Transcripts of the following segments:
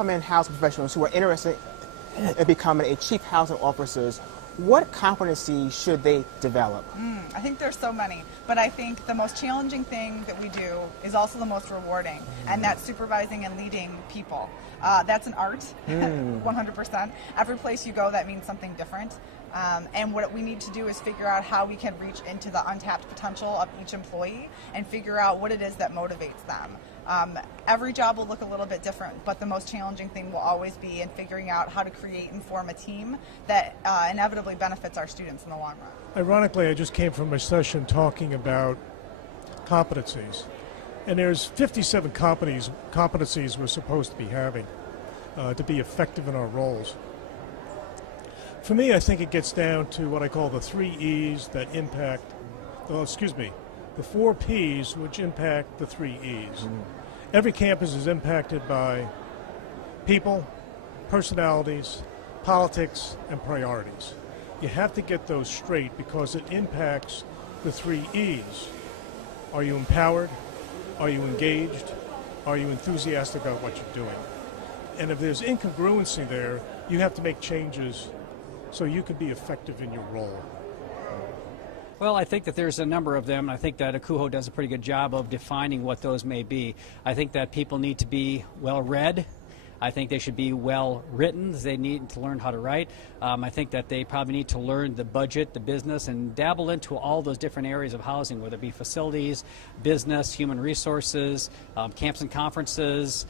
upcoming housing professionals who are interested in becoming a chief housing officer, what competencies should they develop? I think there's so many, but I think the most challenging thing that we do is also the most rewarding, and that's supervising and leading people. That's an art, 100%. Every place you go, that means something different. And what we need to do is figure out how we can reach into the untapped potential of each employee and figure out what it is that motivates them. Every job will look a little bit different, but the most challenging thing will always be in figuring out how to create and form a team that inevitably benefits our students in the long run. Ironically, I just came from a session talking about competencies, and there's 57 competencies we're supposed to be having to be effective in our roles. For me, I think it gets down to what I call the 3 E's that impact, the 4 P's which impact the 3 E's. Every campus is impacted by people, personalities, politics, and priorities. You have to get those straight because it impacts the 3 E's. Are you empowered? Are you engaged? Are you enthusiastic about what you're doing? And if there's incongruency there, you have to make changes so you can be effective in your role. Well, I think that there's a number of them. I think that ACUHO does a pretty good job of defining what those may be. I think that people need to be well read. I think they should be well written. They need to learn how to write. I think that they probably need to learn the budget, the business, and dabble into all those different areas of housing, whether it be facilities, business, human resources, camps and conferences,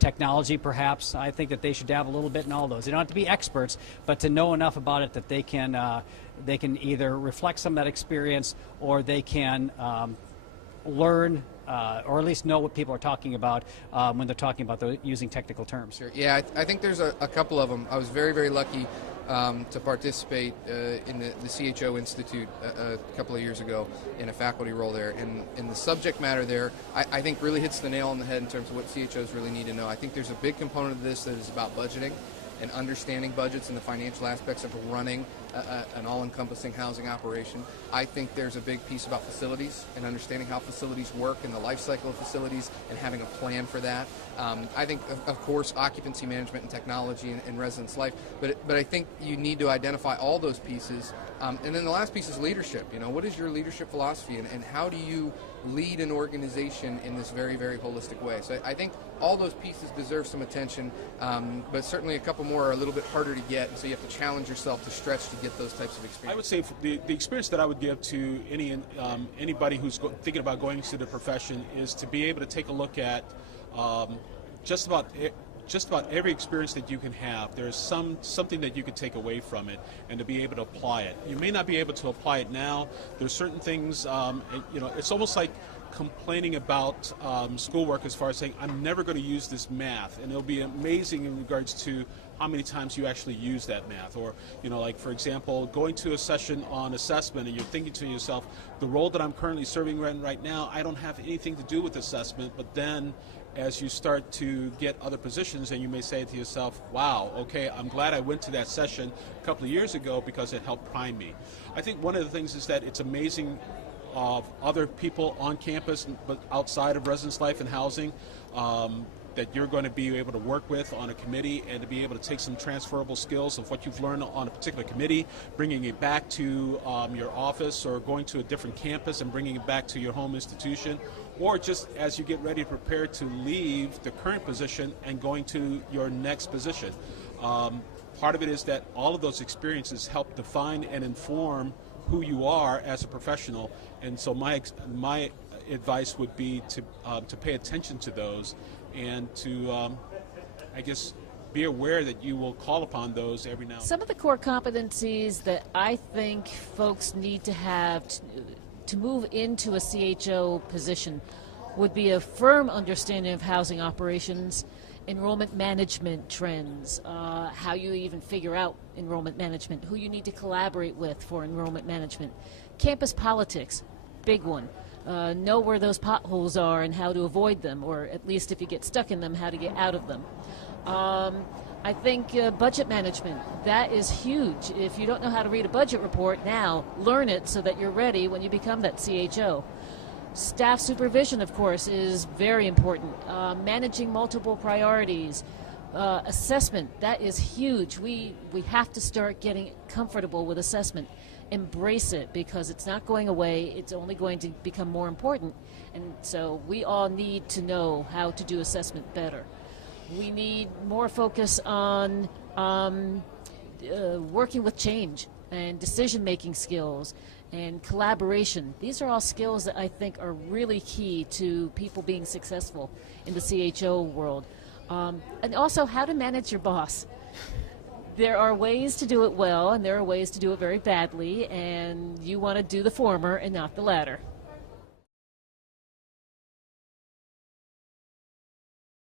technology perhaps. I think that they should dabble a little bit in all those. They don't have to be experts, but to know enough about it that they can either reflect some of that experience or they can learn or at least know what people are talking about when they're talking about using technical terms. Sure. Yeah, I think there's a couple of them. I was very, very lucky to participate in the CHO Institute a couple of years ago in a faculty role there. And the subject matter there, I think really hits the nail on the head in terms of what CHOs really need to know. I think there's a big component of this that is about budgeting and understanding budgets and the financial aspects of running an all-encompassing housing operation. I think there's a big piece about facilities and understanding how facilities work and the life cycle of facilities and having a plan for that. I think, of course, occupancy management and technology and residence life, but I think you need to identify all those pieces. And then the last piece is leadership. You know, what is your leadership philosophy and how do you lead an organization in this very, very holistic way? So I think all those pieces deserve some attention, but certainly a couple more are a little bit harder to get, and so you have to challenge yourself to stretch to get those types of experiences. I would say the experience that I would give to anybody who's thinking about going into the profession is to be able to take a look at just about every experience that you can have. There's something that you can take away from it and to be able to apply it. You may not be able to apply it now. There's certain things, it's almost like complaining about schoolwork as far as saying, I'm never going to use this math, and it'll be amazing in regards to how many times you actually use that math. Or, like for example, going to a session on assessment and you're thinking to yourself, the role that I'm currently serving right now, I don't have anything to do with assessment, but then as you start to get other positions, and you may say to yourself, wow, okay, I'm glad I went to that session a couple of years ago because it helped prime me. I think one of the things is that it's amazing of other people on campus but outside of residence life and housing that you're going to be able to work with on a committee and to be able to take some transferable skills of what you've learned on a particular committee, bringing it back to your office or going to a different campus and bringing it back to your home institution, or just as you get ready to prepare to leave the current position and going to your next position. Part of it is that all of those experiences help define and inform who you are as a professional, and so my advice would be to pay attention to those and to, I guess, be aware that you will call upon those every now and then. Some of the core competencies that I think folks need to have to move into a CHO position would be a firm understanding of housing operations, enrollment management trends, how you even figure out enrollment management, who you need to collaborate with for enrollment management, campus politics, big one. Know where those potholes are and how to avoid them, or at least if you get stuck in them, how to get out of them. I think budget management, that is huge. If you don't know how to read a budget report now, learn it so that you're ready when you become that CHO. Staff supervision, of course, is very important. Managing multiple priorities, Assessment, that is huge. We have to start getting comfortable with assessment. Embrace it, because it's not going away. It's only going to become more important. And so we all need to know how to do assessment better. We need more focus on working with change and decision-making skills and collaboration. These are all skills that I think are really key to people being successful in the CHO world. And also how to manage your boss. There are ways to do it well, and there are ways to do it very badly, and you want to do the former and not the latter.